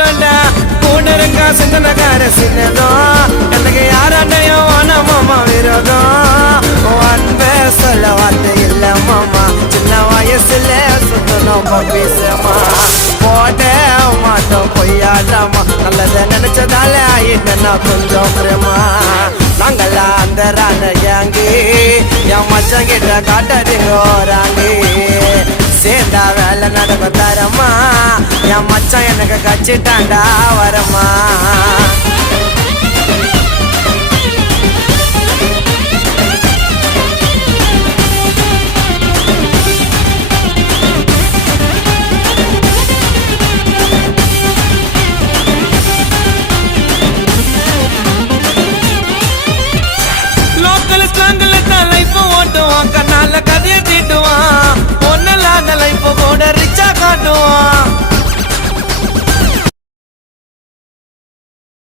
மாட்டோண்டா கூட இருக்கா சிந்தனக்கார சின்னதும் எனக்கு யாராண்டையும் வான மாமா விரோதம் அன்பே சொல்ல வார்த்தை இல்ல மாமா சின்ன வயசுல சுத்தணும் பேசுமா போட மாட்டோம் பொய்யாடாமா நல்லத நினைச்சதால ஆயிட்டா கொஞ்சம் பிரமா நாங்களா அந்த ராண ஏங்கி என் மச்சம் கிட்ட காட்டறீங்க ராங்கி சேர்ந்தா வேலை நடக்கும் தரமா என் மச்சான் எனக்கு கச்சிட்டாண்டா வரமா கதையை தீட்டுவான் ஒன்னில்லாத லைஃப் கூட ரிச்சா காட்டுவான்